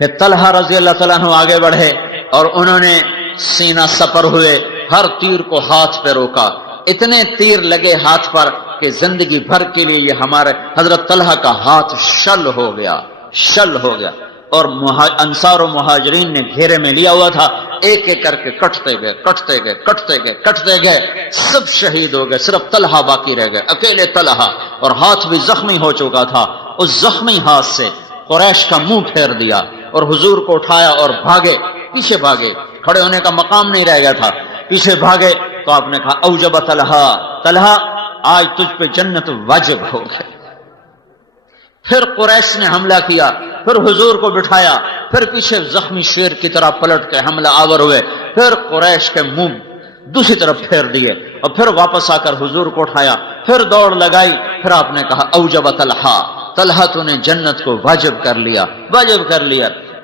پھر طلحہ رضی اللہ تعالیٰ عنہ آگے بڑھے اور انہوں نے سینہ سپر ہوئے، ہر تیر کو ہاتھ پہ روکا، اتنے تیر لگے ہاتھ پر کہ زندگی بھر کے لیے یہ ہمارے حضرت طلحہ کا ہاتھ شل ہو گیا اور انصار و مہاجرین نے گھیرے میں لیا ہوا تھا، ایک ایک کر کے کٹتے گئے، سب شہید ہو گئے، صرف طلحہ باقی رہ گئے، اکیلے طلحہ، اور ہاتھ بھی زخمی ہو چکا تھا۔ اس زخمی ہاتھ سے قریش کا منہ پھیر دیا اور حضور کو اٹھایا اور پیچھے بھاگے، کھڑے ہونے کا مقام نہیں رہ گیا تھا، پیچھے بھاگے تو آپ نے کہا اوجب طلحہ آج تجھ پہ جنت واجب ہو گئی۔ پھر قریش نے حملہ کیا، پھر حضور کو بٹھایا، پھر پیچھے زخمی شیر کی طرح پلٹ کے حملہ آور ہوئے، پھر قریش کے منہ دوسری طرف پھیر دیے اور پھر واپس آ کر حضور کو اٹھایا، پھر دوڑ لگائی، پھر آپ نے کہا اوجب طلحہ تو نے جنت کو واجب کر لیا۔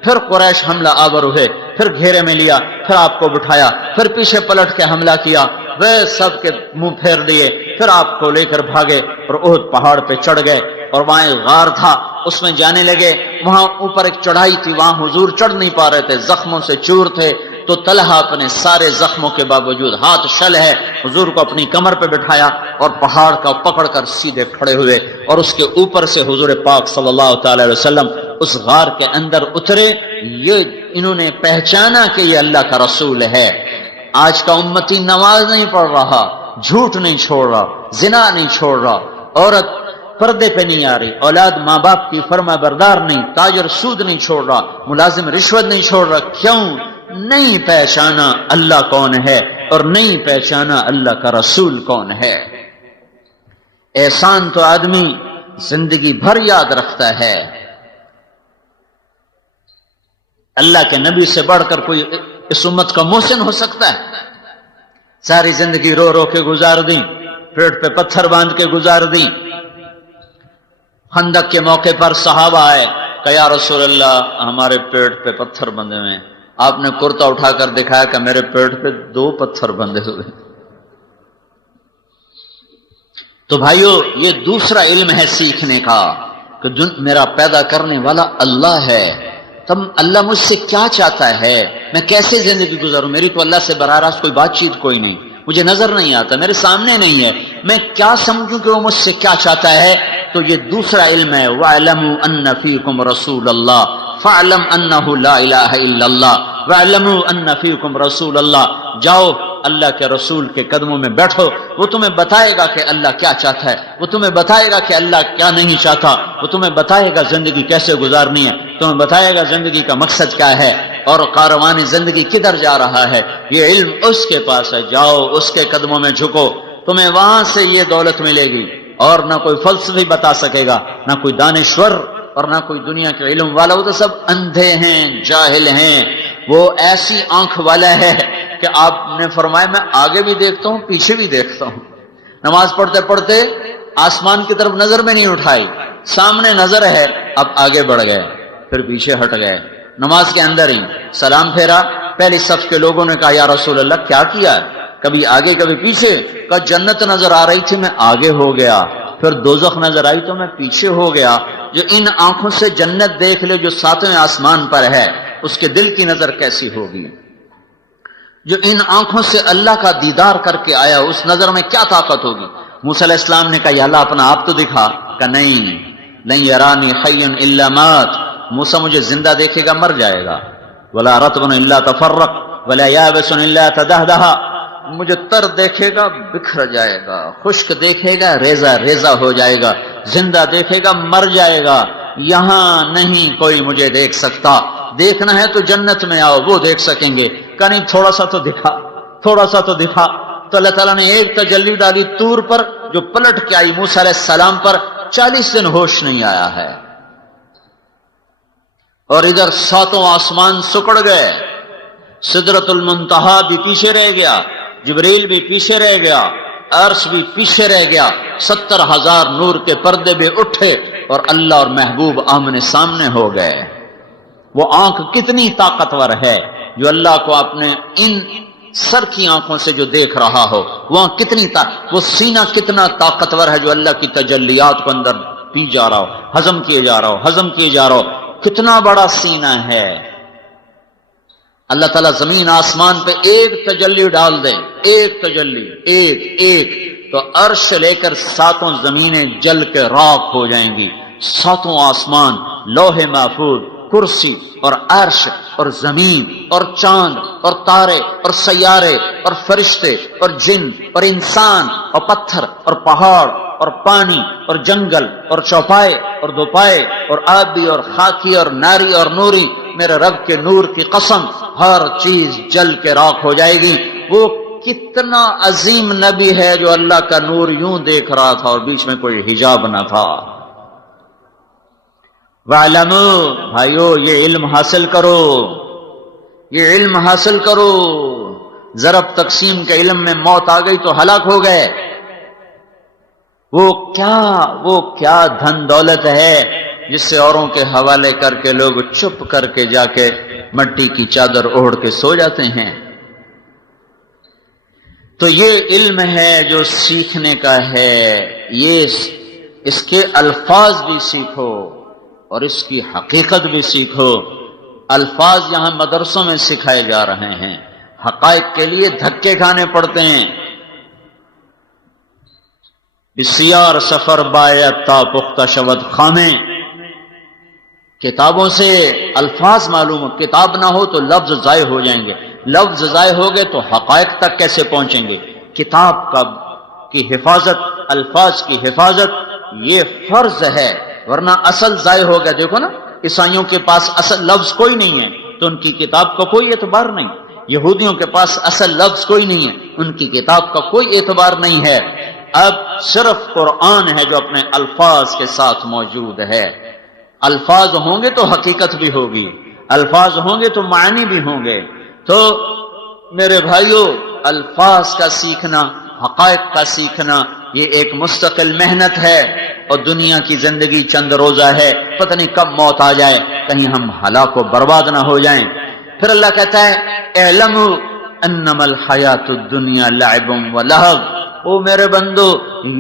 پھر قریش حملہ آور ہوئے، پھر گھیرے میں لیا، پھر آپ کو بٹھایا، پھر پیچھے پلٹ کے حملہ کیا، وہ سب کے منہ پھیر دیے، پھر آپ کو لے کر بھاگے اور احد پہاڑ پہ چڑھ گئے اور وہاں ایک غار تھا، اس میں جانے لگے، وہاں اوپر ایک چڑھائی تھی، وہاں حضور چڑھ نہیں پا رہے تھے، زخموں سے چور تھے، تو طلحہ اپنے سارے زخموں کے باوجود ہاتھ شل ہے، حضور کو اپنی کمر پہ بٹھایا اور پہاڑ کا پکڑ کر سیدھے کھڑے ہوئے اور اس کے اوپر سے حضور پاک صلی اللہ تعالی علیہ وسلم اس غار کے اندر اترے۔ یہ انہوں نے پہچانا کہ یہ اللہ کا رسول ہے۔ آج کا امتی نماز نہیں پڑھ رہا، جھوٹ نہیں چھوڑ رہا، زنا نہیں چھوڑ رہا، عورت پردے پہ نہیں آ رہی، اولاد ماں باپ کی فرما بردار نہیں، تاجر سود نہیں چھوڑ رہا، ملازم رشوت نہیں چھوڑ رہا۔ کیوں؟ نہیں پہچانا اللہ کون ہے اور نہیں پہچانا اللہ کا رسول کون ہے۔ احسان تو آدمی زندگی بھر یاد رکھتا ہے، اللہ کے نبی سے بڑھ کر کوئی اس امت کا محسن ہو سکتا ہے؟ ساری زندگی رو رو کے گزار دی، پیٹ پہ پتھر باندھ کے گزار دی۔ خندق کے موقع پر صحابہ آئے کہ یا رسول اللہ ہمارے پیٹ پہ پتھر بندھے ہوئے ہیں، آپ نے کرتا اٹھا کر دکھایا کہ میرے پیٹ پہ 2 پتھر بندھے ہوئے۔ تو بھائیو یہ دوسرا علم ہے سیکھنے کا کہ میرا پیدا کرنے والا اللہ ہے، تم اللہ مجھ سے کیا چاہتا ہے، میں کیسے زندگی گزاروں؟ میری تو اللہ سے براہ راست کوئی بات چیت کوئی نہیں، مجھے نظر نہیں آتا، میرے سامنے نہیں ہے، میں کیا سمجھوں کہ وہ مجھ سے کیا چاہتا ہے؟ تو یہ دوسرا علم ہے۔ وَاعْلَمُوا أَنَّ فِيكُمْ رَسُولَ اللَّهِ فَاعْلَمْ أَنَّهُ لَا إِلَهَ إِلَّا اللَّهِ وَاعْلَمُوا أَنَّ فِيكُمْ رَسُولَ اللَّهِ۔ جاؤ اللہ کے رسول کے قدموں میں بیٹھو، وہ تمہیں بتائے گا کہ اللہ کیا چاہتا ہے، وہ تمہیں بتائے گا کہ اللہ کیا نہیں چاہتا، وہ تمہیں بتائے گا زندگی کیسے گزارنی ہے، تمہیں بتائے گا زندگی کا مقصد کیا ہے اور کاروان زندگی کدھر جا رہا ہے۔ یہ علم اس کے پاس ہے، جاؤ اس کے قدموں میں جھکو، تمہیں وہاں سے یہ دولت ملے گی، اور نہ کوئی فلسفی بتا سکے گا، نہ کوئی دانشور اور نہ کوئی دنیا کے علم والا، وہ تو سب اندھے ہیں، جاہل ہیں۔ وہ ایسی آنکھ والا ہے کہ آپ نے فرمایا میں آگے بھی دیکھتا ہوں پیچھے بھی دیکھتا ہوں۔ نماز پڑھتے پڑھتے آسمان کی طرف نظر میں نہیں اٹھائی، سامنے نظر ہے، اب آگے بڑھ گئے، پھر پیچھے ہٹ گئے، نماز کے اندر ہی سلام پھیرا، پہلی صف کے لوگوں نے کہا یا رسول اللہ کیا کیا؟ کبھی آگے کبھی پیچھے، کہا جنت نظر آ رہی تھی میں آگے ہو گیا، پھر دوزخ نظر آئی تو میں پیچھے ہو گیا۔ جو ان آنکھوں سے جنت دیکھ لے جو 7ویں آسمان پر ہے، اس کے دل کی نظر کیسی ہوگی؟ جو ان آنکھوں سے اللہ کا دیدار کر کے آیا، اس نظر میں کیا طاقت ہوگی؟ موسیٰ علیہ السلام نے کہا یا اللہ اپنا آپ تو دکھا، کہ نہیں لن یرانی حی الا مات، موسیٰ مجھے زندہ دیکھے گا مر جائے گا، ولا رطب الا تفرق ولا یابس الا تدہدہ، مجھے تر دیکھے گا بکھر جائے گا، خشک دیکھے گا ریزہ ریزہ ہو جائے گا، زندہ دیکھے گا مر جائے گا، یہاں نہیں کوئی مجھے دیکھ سکتا، دیکھنا ہے تو جنت میں آؤ وہ دیکھ سکیں گے۔ کہ نہیں تھوڑا سا تو دکھا، تھوڑا سا تو دکھا۔ تو اللہ تعالیٰ نے ایک تجلی ڈالی طور پر جو پلٹ کے آئی موسیٰ علیہ السلام پر، 40 دن ہوش نہیں آیا ہے، اور ادھر 7 آسمان سکڑ گئے، سدرۃ المنتہا بھی پیچھے رہ گیا، جبریل بھی پیچھے رہ گیا، عرش بھی پیچھے رہ گیا، 70,000 نور کے پردے بھی اٹھے اور اللہ اور محبوب آمنے سامنے ہو گئے۔ وہ آنکھ کتنی طاقتور ہے جو اللہ کو اپنے ان سر کی آنکھوں سے جو دیکھ رہا ہو، وہاں کتنی وہ سینہ کتنا طاقتور ہے جو اللہ کی تجلیات کو اندر پی جا رہا ہو، ہضم کیے جا رہا ہو، ہضم کیے جا رہا ہو۔ کتنا بڑا سینہ ہے. اللہ تعالیٰ زمین آسمان پہ ایک تجلی ڈال دے، ایک تجلی، ایک تو عرش لے کر 7 زمینیں جل کے راکھ ہو جائیں گی. 7 آسمان، لوح محفوظ، کرسی اور عرش اور زمین اور چاند اور تارے اور سیارے اور فرشتے اور جن اور انسان اور پتھر اور پہاڑ اور پانی اور جنگل اور چوپائے اور دوپائے اور آبی اور خاکی اور ناری اور نوری، میرے رب کے نور کی قسم ہر چیز جل کے راکھ ہو جائے گی. وہ کتنا عظیم نبی ہے جو اللہ کا نور یوں دیکھ رہا تھا اور بیچ میں کوئی حجاب نہ تھا. وَاعْلَمُوا، بھائیو یہ علم حاصل کرو، یہ علم حاصل کرو. ضرب تقسیم کے علم میں موت آ گئی تو ہلاک ہو گئے. وہ کیا دھن دولت ہے جس سے اوروں کے حوالے کر کے لوگ چپ کر کے جا کے مٹی کی چادر اوڑھ کے سو جاتے ہیں. تو یہ علم ہے جو سیکھنے کا ہے. یہ اس کے الفاظ بھی سیکھو اور اس کی حقیقت بھی سیکھو. الفاظ یہاں مدرسوں میں سکھائے جا رہے ہیں، حقائق کے لیے دھکے کھانے پڑتے ہیں. بسیار سفر باید تا پختہ شود خامے. کتابوں سے الفاظ معلوم ہو، کتاب نہ ہو تو لفظ ضائع ہو جائیں گے، لفظ ضائع ہو گئے تو حقائق تک کیسے پہنچیں گے. کتاب کی حفاظت، الفاظ کی حفاظت یہ فرض ہے، ورنہ اصل ضائع ہو گیا. دیکھو نا، عیسائیوں کے پاس اصل لفظ کوئی نہیں ہے تو ان کی کتاب کا کوئی اعتبار نہیں. یہودیوں کے پاس اصل لفظ کوئی نہیں ہے، ان کی کتاب کا کوئی اعتبار نہیں ہے. اب صرف قرآن ہے جو اپنے الفاظ کے ساتھ موجود ہے. الفاظ ہوں گے تو حقیقت بھی ہوگی، الفاظ ہوں گے تو معنی بھی ہوں گے. تو میرے بھائیو، الفاظ کا سیکھنا، حقائق کا سیکھنا یہ ایک مستقل محنت ہے. اور دنیا کی زندگی چند روزہ ہے، پتہ نہیں کب موت آ جائے، کہیں ہم ہلاک و برباد نہ ہو جائیں. پھر اللہ کہتا ہے اعلموا انما الحیات الدنیا لعب و لہو. او میرے بندو،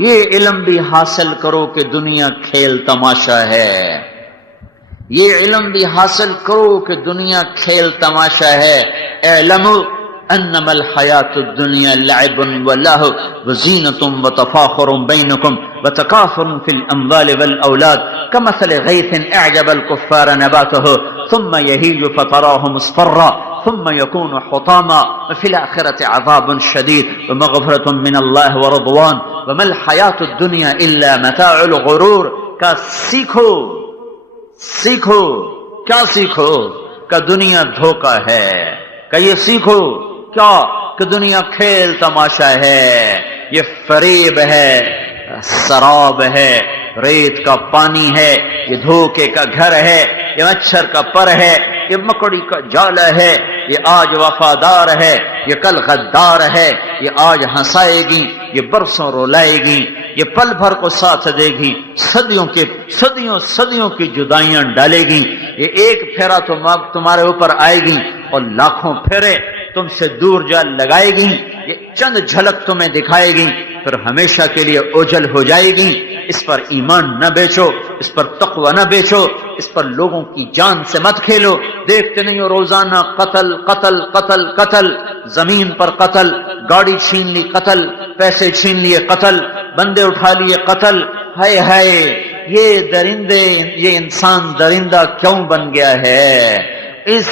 یہ علم بھی حاصل کرو کہ دنیا کھیل تماشا ہے. یہ علم بھی حاصل کرو کہ دنیا کھیل تماشا ہے. اعلموا انما الحیات الدنیا لعب ولہو وزینۃ وتفاخر بینکم وتکاثر فی الاموال والاولاد کمثل غیث اعجب الکفار نباتہ ثم یہیج فتراه مصفرا ثم يكون حطاما وفي الآخرة عذاب شديد ومغفرة من الله ورضوان وما الحياة الدنيا إلا متاع الغرور. کا سیکھو کیا سیکھو کہ دنیا دھوکہ ہے. کہ یہ سیکھو کیا کہ دنیا کھیل تماشا ہے، یہ فریب ہے، سراب ہے، ریت کا پانی ہے، یہ دھوکے کا گھر ہے، یہ مچھر کا پر ہے، یہ مکڑی کا جال ہے. یہ آج وفادار ہے، یہ کل غدار ہے. یہ آج ہنسائے گی، یہ برسوں رولائے گی. یہ پل بھر کو ساتھ دے گی، صدیوں کی جدائیاں ڈالے گی. یہ ایک پھیرا تو تمہارے اوپر آئے گی اور لاکھوں پھیرے تم سے دور جا لگائے گی. یہ چند جھلک تمہیں دکھائے گی، پھر ہمیشہ کے لیے اوجھل ہو جائے گی. اس پر ایمان نہ بیچو، اس پر تقوی نہ بیچو، اس پر لوگوں کی جان سے مت کھیلو. دیکھتے نہیں ہو روزانہ قتل قتل قتل قتل، زمین پر قتل، گاڑی چھین لی قتل، پیسے چھین لیے قتل، بندے اٹھا لیے قتل. ہائے ہائے، یہ درندے، یہ انسان درندہ کیوں بن گیا ہے؟ اس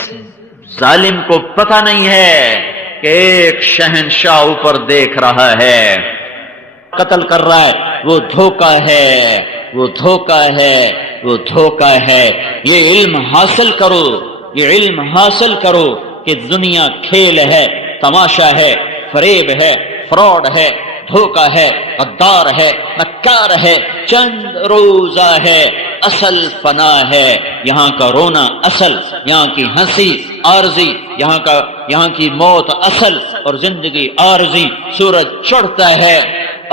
ظالم کو پتہ نہیں ہے کہ ایک شہنشاہ اوپر دیکھ رہا ہے، قتل کر رہا ہے. وہ دھوکہ ہے، وہ دھوکہ ہے، وہ دھوکہ ہے. یہ علم حاصل کرو، یہ علم حاصل کرو کہ دنیا کھیل ہے، تماشا ہے، فریب ہے، فراڈ ہے، دھوکہ ہے، غدار ہے، مکار ہے، چند روزہ ہے، اصل فنا ہے. یہاں کا رونا اصل، یہاں کی ہنسی عارضی، یہاں کی موت اصل اور زندگی عارضی. سورج چڑھتا ہے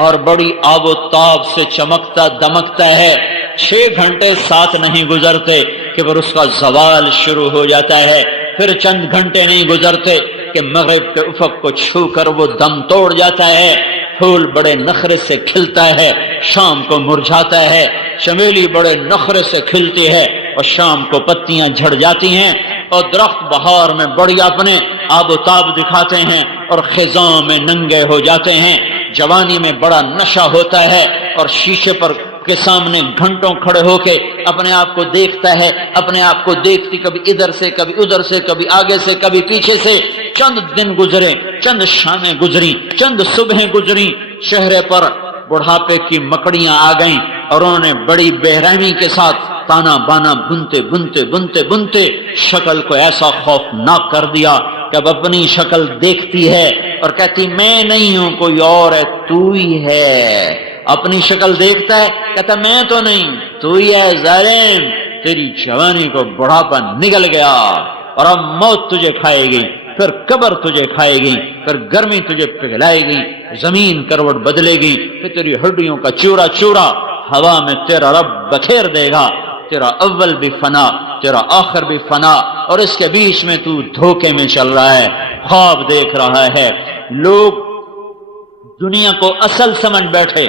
اور بڑی آب و تاب سے چمکتا دمکتا ہے. 6 گھنٹے ساتھ نہیں گزرتے کہ پھر اس کا زوال شروع ہو جاتا ہے. پھر چند گھنٹے نہیں گزرتے کہ مغرب کے افق کو چھو کر وہ دم توڑ جاتا ہے. پھول بڑے نخرے سے کھلتا ہے، شام کو مرجھاتا ہے. چمیلی بڑے نخرے سے کھلتی ہے اور شام کو پتیاں جھڑ جاتی ہیں اور درخت بہار میں بڑی اپنے آب و تاب دکھاتے ہیں اور خزاں میں ننگے ہو جاتے ہیں. جوانی میں بڑا نشہ ہوتا ہے اور شیشے پر کے سامنے گھنٹوں کھڑے ہو کے اپنے آپ کو دیکھتا ہے، اپنے آپ کو دیکھتی کبھی ادھر سے کبھی ادھر سے، کبھی آگے سے کبھی پیچھے سے. چند دن گزرے، چند شامیں گزری، چند صبحیں گزری، چہرے پر بڑھاپے کی مکڑیاں آ گئیں اور انہوں نے بڑی بے رحمی کے ساتھ تانا بانا بنتے بنتے بنتے بنتے شکل کو ایسا خوفناک کر دیا کہ اب اپنی شکل دیکھتی ہے اور کہتی میں نہیں ہوں، کوئی اور ہے، تو ہی ہے. اپنی شکل دیکھتا ہے، کہتا میں تو نہیں، تو ہی ہے ظالم. تیری جوانی کو بڑھاپا نگل گیا اور اب موت تجھے کھائے گی، پھر قبر تجھے کھائے گی، پھر گرمی تجھے پگھلائے گی، زمین کروٹ بدلے گی، پھر تیری ہڈیوں کا چورا چورا ہوا میں تیرا رب بکھیر دے گا. تیرا اول بھی فنا، تیرا آخر بھی فنا، اور اس کے بیچ میں تو دھوکے میں چل رہا ہے، خواب دیکھ رہا ہے. لوگ دنیا کو اصل سمجھ بیٹھے،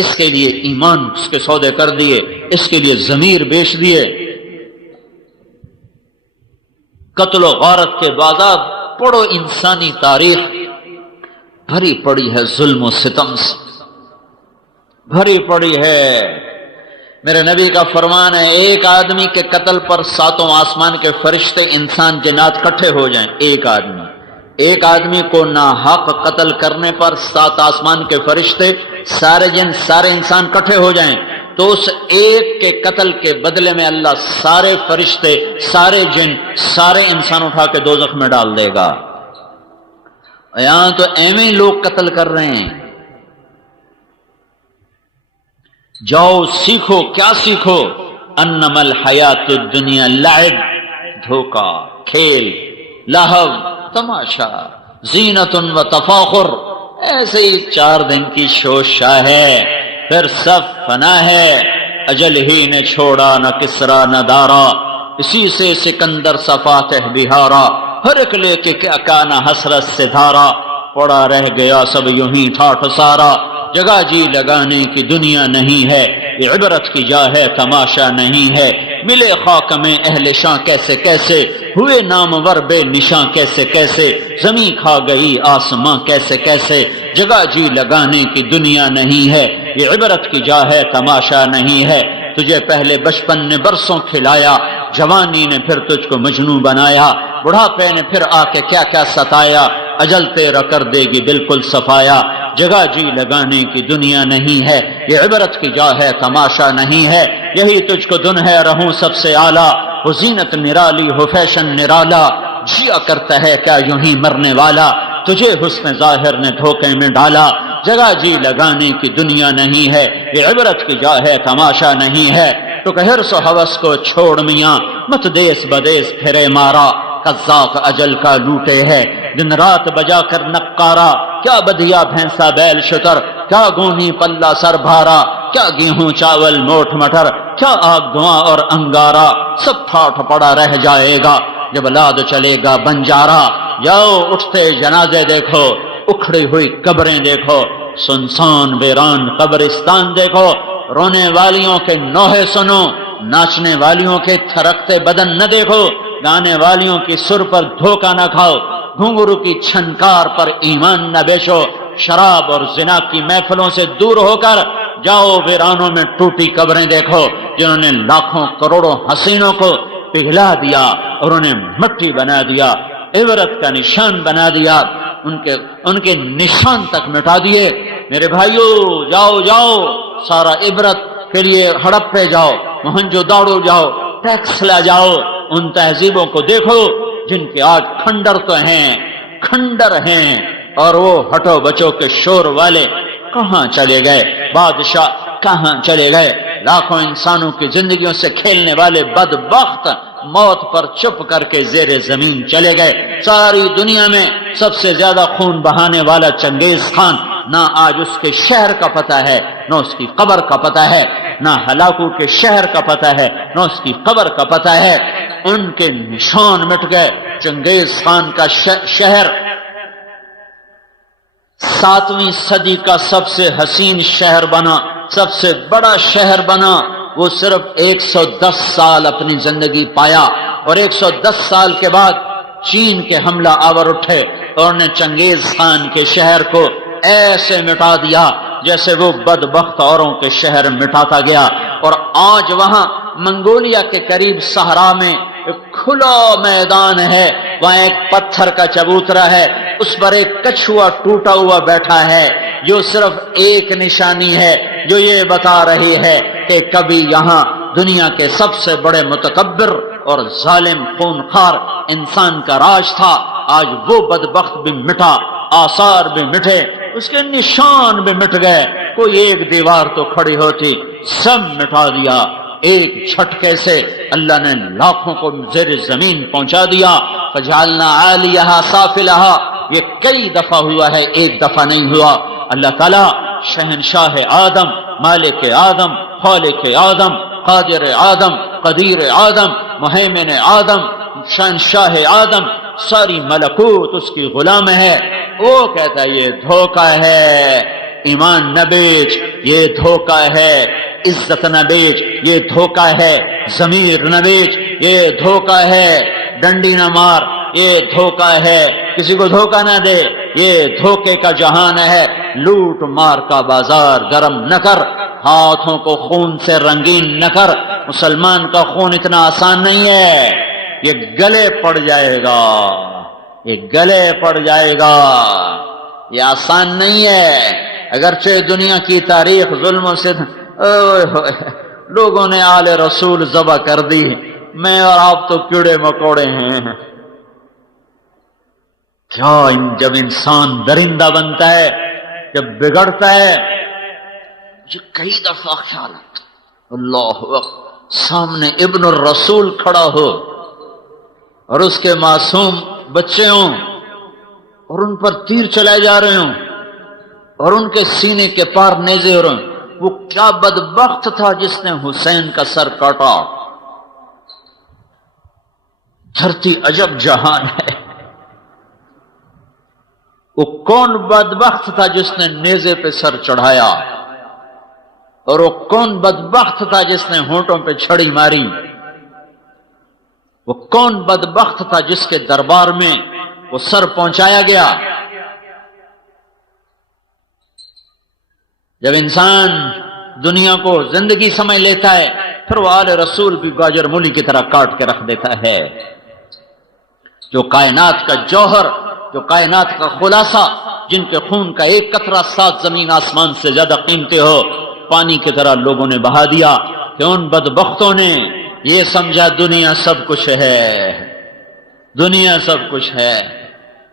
اس کے لیے ایمان اس کے سودے کر دیے، اس کے لیے ضمیر بیچ دیے. قتل و غارت کے بازار پڑھو، انسانی تاریخ بھری پڑی ہے ظلم و ستم سے، بھری پڑی ہے. میرے نبی کا فرمان ہے ایک آدمی کے قتل پر ساتوں آسمان کے فرشتے انسان جنات کٹھے ہو جائیں. ایک آدمی کو ناحق قتل کرنے پر 7 آسمان کے فرشتے، سارے جن سارے انسان کٹھے ہو جائیں تو اس ایک کے قتل کے بدلے میں اللہ سارے فرشتے، سارے جن، سارے انسان اٹھا کے دوزخ میں ڈال دے گا. یہاں تو ایویں لوگ قتل کر رہے ہیں. جاؤ سیکھو، کیا سیکھو؟ انما الحیات الدنیا لعب، دھوکا، کھیل، لہو، تماشا، زینت و تفاخر، ایسے ہی 4 دن کی شوشا ہے، پھر سب فنا ہے. اجل ہی نے چھوڑا نہ کسرا نہ دارا، اسی سے سکندر صفاتہ بہارا، ہر ایک لے کے کیا کانا حسرت سے دھارا، پڑا رہ گیا سب یوں ہی ٹھاٹھ سارا. جگہ جی لگانے کی دنیا نہیں ہے، یہ عبرت کی جا ہے تماشا نہیں ہے. ملے خاک میں اہل شاں کیسے کیسے، ہوئے نامور بے نشاں کیسے کیسے، زمین کھا گئی آسماں کیسے کیسے. جگہ جی لگانے کی دنیا نہیں ہے، یہ عبرت کی جا ہے تماشا نہیں ہے. تجھے پہلے بچپن نے برسوں کھلایا، جوانی نے پھر تجھ کو مجنوں بنایا، بڑھاپے نے پھر آ کے کیا کیا ستایا، اجل تیرا کر دے گی بالکل صفایا. جگہ جی لگانے کی دنیا نہیں ہے، یہ عبرت کی جا ہے تماشا نہیں ہے. یہی تجھ کو دن ہے رہوں سب سے اعلیٰ، وہ زینت نرالی ہو فیشن نرالا، جیا کرتا ہے کیا یوں ہی مرنے والا، تجھے حسن ظاہر نے دھوکے میں ڈالا. جگہ جی لگانے کی دنیا نہیں ہے، یہ عبرت کی جا ہے تماشا نہیں ہے. تو کہ حرص و ہوس کو چھوڑ میاں، مت دیس بدیس پھرے مارا، قذاق اجل کا لوٹے ہے دن رات بجا کر نقارا. کیا بدیا بھینسا بیل شتر، کیا گونی پلہ سر بھارا، کیا گیہوں چاول موٹ مٹر، کیا آگ دھواں اور انگارا، سب ٹھاٹھ پڑا رہ جائے گا جب لاد چلے گا بنجارا. جاؤ اٹھتے جنازے دیکھو، اکھڑی ہوئی قبریں دیکھو، سنسان ویران قبرستان دیکھو. رونے والیوں کے نوحے سنو، ناچنے والیوں کے تھرکتے بدن نہ دیکھو، گانے والیوں کی سر پر دھوکہ نہ کھاؤ، گھنگرو کی چھنکار پر ایمان نہ بیچو. شراب اور زنا کی محفلوں سے دور ہو کر جاؤ ویرانوں میں ٹوٹی قبریں دیکھو، جنہوں نے لاکھوں کروڑوں حسینوں کو پگھلا دیا اور انہیں مٹی بنا دیا، عبرت کا نشان بنا دیا، ان کے نشان تک مٹا دیے. میرے بھائیو جاؤ جاؤ، سارا عبرت کے لیے ہڑپے جاؤ، موہنجو داڑو جاؤ، ٹیکس لا جاؤ. ان تہذیبوں کو دیکھو جن کے آج کھنڈر تو ہیں، کھنڈر ہیں، اور وہ ہٹو بچو کے شور والے کہاں چلے گئے، بادشاہ کہاں چلے گئے، لاکھوں انسانوں کی زندگیوں سے کھیلنے والے بدبخت موت پر چپ کر کے زیر زمین چلے گئے. ساری دنیا میں سب سے زیادہ خون بہانے والا چنگیز خان، نہ آج اس کے شہر کا پتہ ہے، نہ اس کی قبر کا پتہ ہے، نہ ہلاکو کے شہر کا پتہ ہے، نہ اس کی قبر کا پتہ ہے. ان کے نشان مٹ گئے. چنگیز خان کا شہر 7ویں صدی کا سب سے حسین شہر بنا، سب سے بڑا شہر بنا. وہ صرف 110 سال اپنی زندگی پایا، اور 110 سال کے بعد چین کے حملہ آور اٹھے اور نے چنگیز خان کے شہر کو ایسے مٹا دیا جیسے وہ بدبخت اوروں کے شہر مٹاتا گیا۔ اور آج وہاں منگولیا کے قریب صحرا میں ایک کھلا میدان ہے، وہاں ایک پتھر کا چبوترا ہے، اس پر ایک کچھوا ٹوٹا ہوا بیٹھا ہے، جو صرف ایک نشانی ہے جو یہ بتا رہی ہے کہ کبھی یہاں دنیا کے سب سے بڑے متکبر اور ظالم خونخوار انسان کا راج تھا۔ آج وہ بدبخت بھی مٹا، آثار بھی مٹے، اس کے نشان بھی مٹ گئے، کوئی ایک دیوار تو کھڑی ہوتی، سب مٹا دیا۔ ایک جھٹکے سے اللہ نے لاکھوں کو زیر زمین پہنچا دیا۔ فجعلنا عالیہا سافلہا، یہ کئی دفعہ ہوا ہے، ایک دفعہ نہیں ہوا۔ اللہ تعالیٰ شہنشاہ آدم، مالک آدم، خالق آدم، قادر آدم، قدیر آدم، مہیمن آدم، شہنشاہ آدم، ساری ملکوت اس کی غلام ہے۔ وہ کہتا ہے یہ دھوکہ ہے، ایمان نہ بیچ، یہ دھوکہ ہے، عزت نہ بیچ، یہ دھوکہ ہے، ضمیر نہ بیچ، یہ دھوکہ ہے، ڈنڈی نہ مار، یہ دھوکہ ہے، کسی کو دھوکہ نہ دے، یہ دھوکے کا جہان ہے۔ لوٹ مار کا بازار گرم نہ کر، ہاتھوں کو خون سے رنگین نہ کر، مسلمان کا خون اتنا آسان نہیں ہے، یہ گلے پڑ جائے گا، یہ گلے پڑ جائے گا، یہ آسان نہیں ہے۔ اگرچہ دنیا کی تاریخ ظلم و ستم، لوگوں نے آل رسول ذبح کر دی، میں اور آپ تو کیڑے مکوڑے ہیں۔ کیا جب انسان درندہ بنتا ہے، جب بگڑتا ہے، مجھے کئی دفعہ خیال آتا اللہ اکبر، سامنے ابن الرسول کھڑا ہو اور اس کے معصوم بچے ہوں اور ان پر تیر چلائے جا رہے ہوں اور ان کے سینے کے پار نیزے ہو رہے ہوں۔ وہ کیا بدبخت تھا جس نے حسین کا سر کاٹا۔ دھرتی عجب جہان ہے۔ وہ کون بدبخت تھا جس نے نیزے پہ سر چڑھایا، اور وہ کون بدبخت تھا جس نے ہونٹوں پہ چھڑی ماری، وہ کون بدبخت تھا جس کے دربار میں وہ سر پہنچایا گیا۔ جب انسان دنیا کو زندگی سمجھ لیتا ہے، پھر وہ آل رسول بھی گاجر مولی کی طرح کاٹ کے رکھ دیتا ہے۔ جو کائنات کا جوہر، جو کائنات کا خلاصہ، جن کے خون کا ایک قطرہ 7 زمین آسمان سے زیادہ قیمتی ہو، پانی کی طرح لوگوں نے بہا دیا کہ ان بدبختوں نے یہ سمجھا دنیا سب کچھ ہے، دنیا سب کچھ ہے۔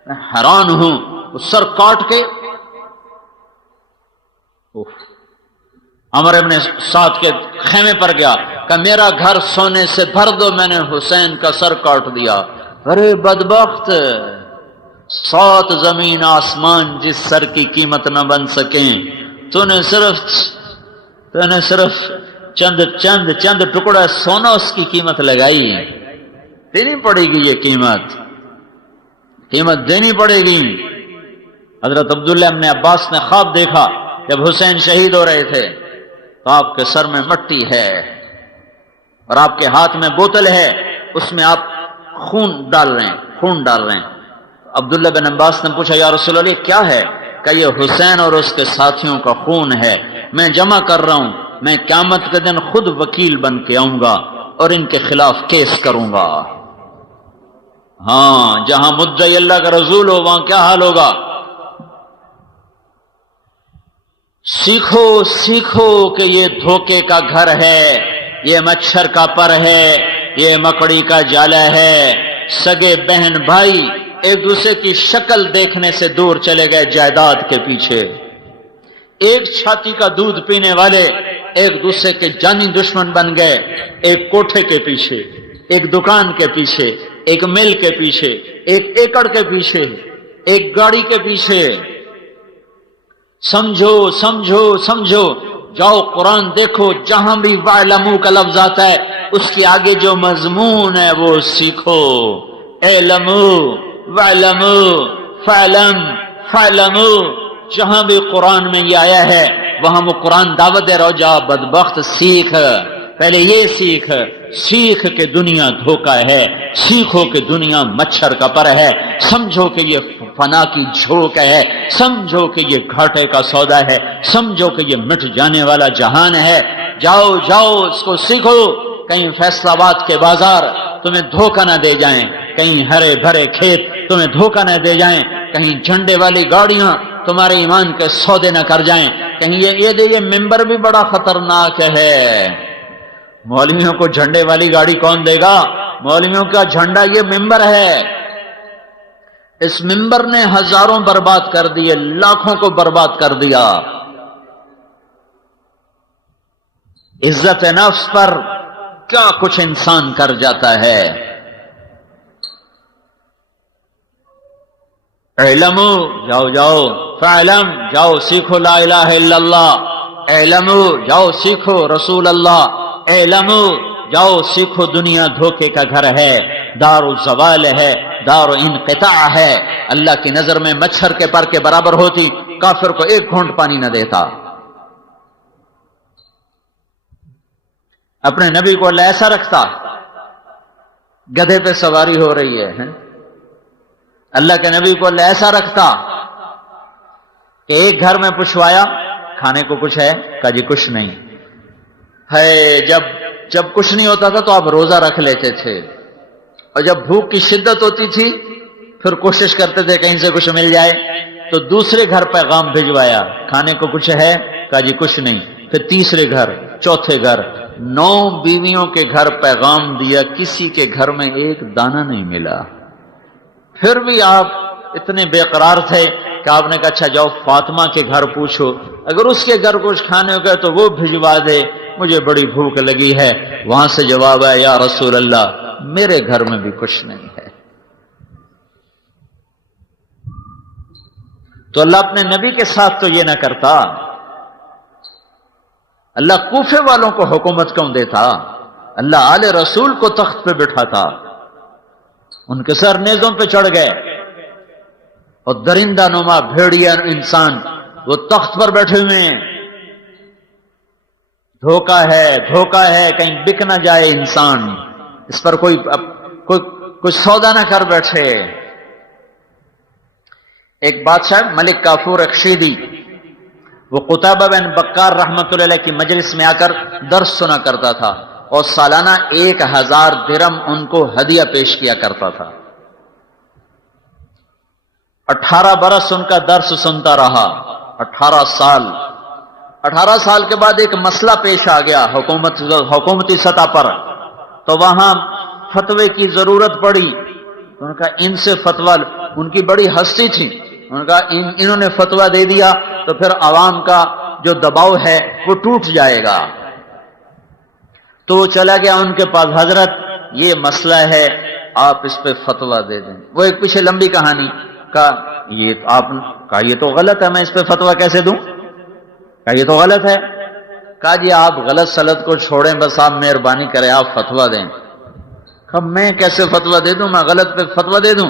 میں حیران ہوں، وہ سر کاٹ کے عمر ابن سعد کے خیمے پر گیا کہ میرا گھر سونے سے بھر دو، میں نے حسین کا سر کاٹ دیا۔ ارے بدبخت، 7 زمین آسمان جس سر کی قیمت نہ بن سکیں، تو نے صرف چند ٹکڑا سونا اس کی قیمت لگائی۔ دینی پڑے گی، یہ قیمت دینی پڑے گی۔ حضرت عبداللہ ابن عباس نے خواب دیکھا جب حسین شہید ہو رہے تھے، تو آپ کے سر میں مٹی ہے اور آپ کے ہاتھ میں بوتل ہے، اس میں آپ خون ڈال رہے ہیں۔ عبداللہ بن عباس نے پوچھا یا رسول اللہ کیا ہے؟ کہ یہ حسین اور اس کے ساتھیوں کا خون ہے، میں جمع کر رہا ہوں، میں قیامت کے دن خود وکیل بن کے آؤں گا اور ان کے خلاف کیس کروں گا۔ ہاں، جہاں مدعی اللہ کا رسول ہو وہاں کیا حال ہوگا۔ سیکھو کہ یہ دھوکے کا گھر ہے، یہ مچھر کا پر ہے، یہ مکڑی کا جالا ہے۔ سگے بہن بھائی ایک دوسرے کی شکل دیکھنے سے دور چلے گئے جائیداد کے پیچھے، ایک چھاتی کا دودھ پینے والے ایک دوسرے کے جانی دشمن بن گئے، ایک کوٹھے کے پیچھے، ایک دکان کے پیچھے، ایک مل کے پیچھے، ایک ایکڑ کے پیچھے، ایک گاڑی کے پیچھے۔ سمجھو، جاؤ قرآن دیکھو، جہاں بھی وَاعْلَمُوا کا لفظ آتا ہے اس کے آگے جو مضمون ہے وہ سیکھو۔ اعلموا وَاعْلَمُوا فَاعْلَمُوا، جہاں بھی قرآن میں یہ آیا ہے وہاں وہ قرآن دعوت دے رہا ہو، جا بدبخت سیکھ، پہلے یہ سیکھ کہ دنیا دھوکا ہے، سیکھو کہ دنیا مچھر کا پر ہے، سمجھو کہ یہ فنا کی جھوک ہے، سمجھو کہ یہ گھاٹے کا سودا ہے، سمجھو کہ یہ مٹ جانے والا جہان ہے۔ جاؤ جاؤ اس کو سیکھو، کہیں فیصل آباد کے بازار تمہیں دھوکہ نہ دے جائیں، کہیں ہرے بھرے کھیت تمہیں دھوکہ نہ دے جائیں، کہیں جھنڈے والی گاڑیاں تمہارے ایمان کے سودے نہ کر جائیں، کہیں یہ ممبر بھی بڑا خطرناک ہے۔ مولویوں کو جھنڈے والی گاڑی کون دے گا؟ مولویوں کا جھنڈا یہ ممبر ہے۔ اس ممبر نے ہزاروں برباد کر دیے، لاکھوں کو برباد کر دیا۔ عزت نفس پر کیا کچھ انسان کر جاتا ہے۔ علمو، جاؤ جاؤ، فعلم، جاؤ سیکھو لا الہ الا اللہ، علمو، جاؤ سیکھو رسول اللہ، علمو، جاؤ سیکھو دنیا دھوکے کا گھر ہے، دار الزوال ہے، دار انقطاع ہے، اللہ کی نظر میں مچھر کے پر کے برابر ہوتی، کافر کو ایک گھونٹ پانی نہ دیتا۔ اپنے نبی کو اللہ ایسا رکھتا، گدھے پہ سواری ہو رہی ہے، اللہ کے نبی کو اللہ ایسا رکھتا کہ ایک گھر میں پوچھوایا کھانے کو کچھ ہے؟ کہا جی کچھ نہیں ہے۔ جب کچھ نہیں ہوتا تھا تو آپ روزہ رکھ لیتے تھے، اور جب بھوک کی شدت ہوتی تھی پھر کوشش کرتے تھے کہیں سے کچھ مل جائے، تو دوسرے گھر پیغام بھجوایا کھانے کو کچھ ہے؟ کہا جی کچھ نہیں۔ پھر تیسرے گھر، چوتھے گھر، 9 بیویوں کے گھر پیغام دیا، کسی کے گھر میں ایک دانہ نہیں ملا۔ پھر بھی آپ اتنے بے قرار تھے کہ آپ نے کہا اچھا جاؤ فاطمہ کے گھر پوچھو، اگر اس کے گھر کچھ کھانے ہوگا تو وہ بھجوا دے، مجھے بڑی بھوک لگی ہے۔ وہاں سے جواب ہے یا رسول اللہ میرے گھر میں بھی کچھ نہیں ہے۔ تو اللہ اپنے نبی کے ساتھ تو یہ نہ کرتا، اللہ کوفے والوں کو حکومت کیوں دیتا؟ اللہ آل رسول کو تخت پہ بٹھاتا، ان کے سر نیزوں پہ چڑھ گئے، اور درندہ نما بھیڑیا انسان وہ تخت پر بیٹھے ہوئے ہیں۔ دھوکہ ہے، کہیں بک نہ جائے انسان، اس پر کوئی سودا نہ کر بیٹھے۔ ایک بادشاہ ملک کافور اخشیدی، وہ قتیبہ بن بکار رحمۃ اللہ علیہ کی مجلس میں آ کر درس سنا کرتا تھا، اور سالانہ 1000 درم ان کو ہدیہ پیش کیا کرتا تھا۔ 18 برس ان کا درس سنتا رہا، 18 سال کے بعد ایک مسئلہ پیش آ گیا حکومتی سطح پر، تو وہاں فتوے کی ضرورت پڑی۔ ان کا ان سے فتویٰ، ان کی بڑی ہستی تھی، ان کا انہوں نے فتویٰ دے دیا تو پھر عوام کا جو دباؤ ہے وہ ٹوٹ جائے گا۔ تو وہ چلا گیا ان کے پاس، حضرت یہ مسئلہ ہے آپ اس پہ فتویٰ دے دیں۔ وہ ایک پیچھے لمبی کہانی کہا یہ تو غلط ہے، میں اس پہ فتویٰ کیسے دوں؟ کہا یہ تو غلط ہے۔ کہا جی آپ غلط سلط کو چھوڑیں، بس آپ مہربانی کریں آپ فتویٰ دیں۔ کہا میں کیسے فتویٰ دے دوں، میں غلط پہ فتویٰ دے دوں؟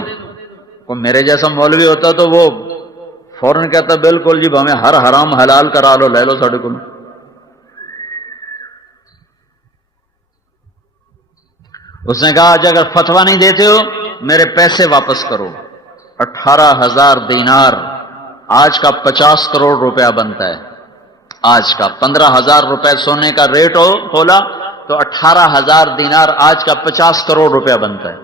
کوئی میرے جیسا مولوی ہوتا تو وہ فوراً کہتا بالکل جی ہمیں ہر حرام حلال کرا لو، لے لو ساڑھے کو۔ اس نے کہا اگر فتویٰ نہیں دیتے ہو میرے پیسے واپس کرو۔ 18,000 دینار آج کا 50 کروڑ روپیہ بنتا ہے۔ آج کا 15,000 روپے سونے کا ریٹ ہو کھولا تو 18,000 دینار آج کا 50 کروڑ روپیہ بنتا ہے۔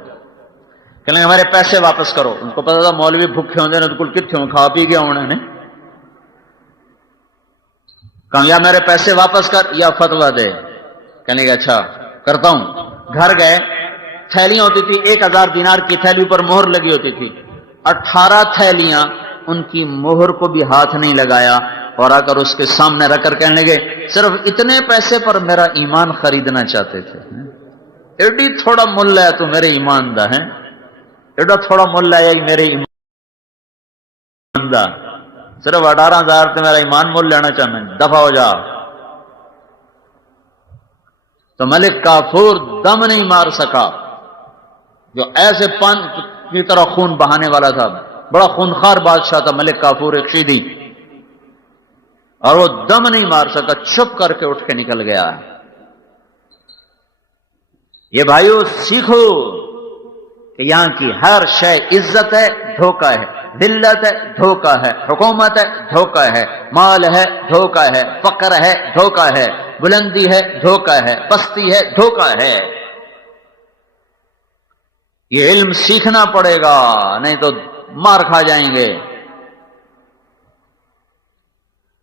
کہنے ہمارے پیسے واپس کرو۔ ان کو پتا تھا مولوی بھوکے ہوندے نے تو کل کتنے ہوں، کھا پی گیا انہوں نے۔ کہا یا میرے پیسے واپس کر یا فتویٰ دے۔ کہنے کہ اچھا کرتا ہوں۔ گھر گئے، تھیلیاں ہوتی تھی، 1000 دینار کی تھیلی پر مہر لگی ہوتی تھی، 18 تھیلیاں، ان کی مہر کو بھی ہاتھ نہیں لگایا، اور آ کر اس کے سامنے رکھ کر کہنے لگے صرف اتنے پیسے پر میرا ایمان خریدنا چاہتے تھے۔ ایڈی تھوڑا مل ہے تو میرے ایمان دا ہے، ایڈا تھوڑا مل ہے میرے ایمان دا، صرف 18,000 تو میرا ایمان مول لینا چاہنا، دفع ہو جا۔ تو ملک کافور دم نہیں مار سکا، جو ایسے پان کی طرح خون بہانے والا تھا، بڑا خونخوار بادشاہ تھا ملک کافور اخشیدی، اور وہ دم نہیں مار سکا، چھپ کر کے اٹھ کے نکل گیا۔ یہ بھائیو سیکھو کہ یہاں کی ہر شے عزت ہے دھوکہ ہے، ذلت ہے دھوکہ ہے، حکومت ہے دھوکہ ہے، مال ہے دھوکہ ہے، فقر ہے دھوکہ ہے، بلندی ہے دھوکہ ہے، پستی ہے دھوکہ ہے۔ یہ علم سیکھنا پڑے گا، نہیں تو مار کھا جائیں گے۔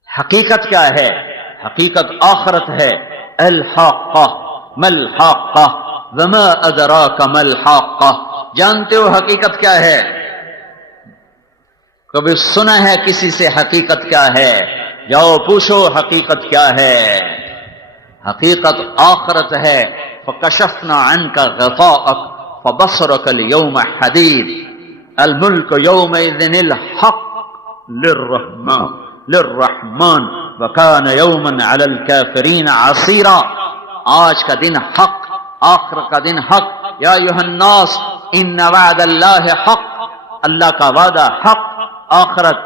حقیقت کیا ہے؟ حقیقت آخرت ہے۔ الحاقہ ملحاقہ وما ادراک ملحاقہ، جانتے ہو حقیقت کیا ہے؟ کبھی سنا ہے کسی سے حقیقت کیا ہے؟ جاؤ پوچھو حقیقت کیا ہے۔ حقیقت آخرت ہے۔ فکشفنا عنک غطاءک فبصرک اليوم حدید الملک یومئذ الحق للرحمن وکان یوما علی الکافرین عسیرا۔ آج کا دن حق، آخر کا دن حق۔ یا ایھا الناس ان وعد اللہ حق، اللہ کا وعدہ حق، آخرت۔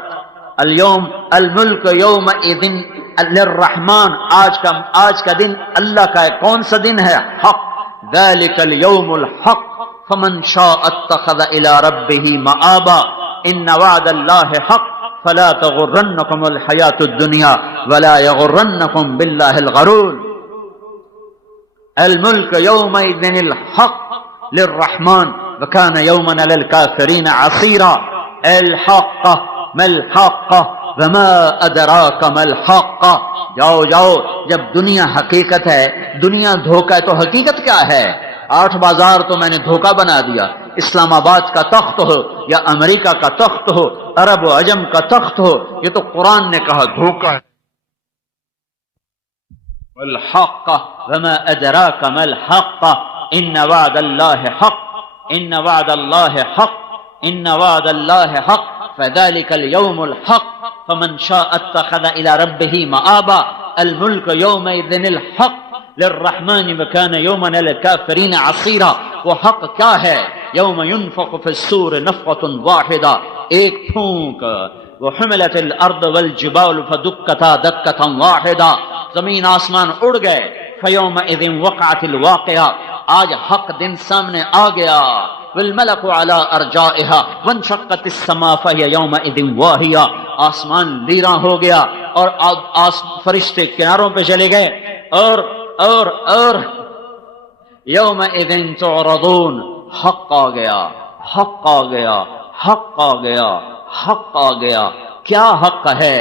اليوم الملک یومئذ للرحمن، آج کا دن اللہ کا ہے۔ کون سا دن ہے؟ حق۔ ذلک اليوم الحق فمن شاء اتخذ الى ربه مآبا ان وعد اللہ حق فلا تغرنکم الحیاۃ الدنیا ولا یغرنکم باللہ الغرور۔ الملک یومئذ الحق للرحمن وکان یوما علی الکافرین عسیرا۔ الحق ما الحق وما ادراک ما الحق۔ جاؤ جاؤ، جب دنیا حقیقت ہے، دنیا دھوکہ ہے، تو حقیقت کیا ہے؟ 8 بازار تو میں نے دھوکہ بنا دیا۔ اسلام آباد کا تخت ہو یا امریکہ کا تخت ہو، عرب و عجم کا تخت ہو، یہ تو قرآن نے کہا دھوکہ ہے۔ والحق وما ادراک ما الحق ان وعد اللہ حق ان وعد اللہ حق ان وعد اللہ حق فذلك اليوم الحق فمن شاء اتخذ الى ربه مآبا الملك يومئذ الحق للرحمن وكان يوما للكافرين عسيرا۔ وہ حق کیا ہے؟ یوم ينفخ في الصور نفخة واحدة، ایک پھونک۔ وحملت الارض والجبال فدكتا دكة واحدة، زمین آسمان اڑ گئے۔ فيومئذ وقعت الواقعة، آج حق دن سامنے آ گیا۔ والملك على ارجائها وانشقت السماء فهي يومئذ واهية، آسمان لیراں ہو گیا اور فرشتے کناروں پہ چلے گئے۔ اور یومئذ تعرضون، حق آ گیا، حق آ گیا، حق آ گیا، حق آ گیا۔ کیا حق ہے؟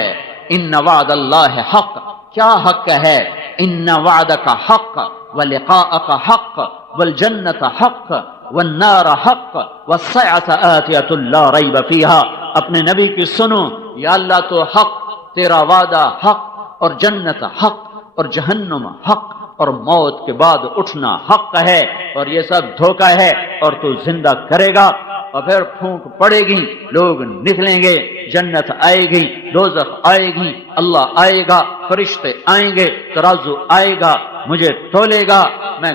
ان وعد اللہ حق۔ کیا حق ہے؟ ان وعدک حق ولقاءک حق والجنت حق والنار حق والسعة آتیۃ لا ریب فیہا۔ اپنے نبی کی سنو، یا اللہ تو حق، تیرا وعدہ حق، اور جنت حق، اور جہنم حق، اور موت کے بعد اٹھنا حق ہے، اور یہ سب دھوکہ ہے، اور تو زندہ کرے گا۔ اور پھر پھونک پڑے گی، لوگ نکلیں گے، جنت آئے گی، دوزخ آئے گی، اللہ آئے گا، فرشتے آئیں گے، ترازو آئے گا، مجھے تولے گا، میں